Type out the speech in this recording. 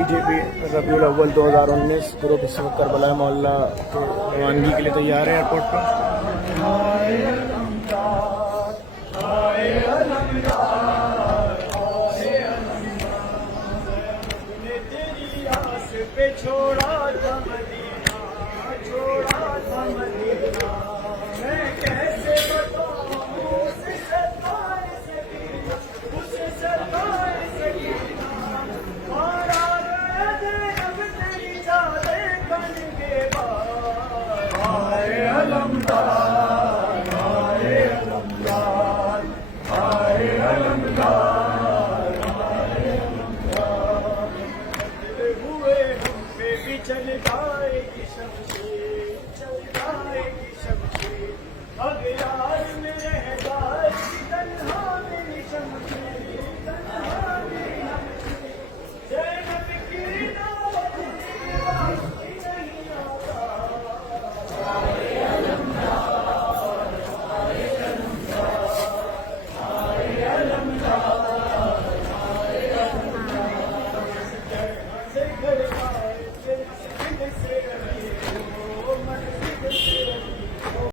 B J پی ربیع الاول 2019 group اس وقت کربلا محلہ کے روانگی کے لیے تیار ہے ایئرپورٹ پر. چل جائے گی شمشیر چل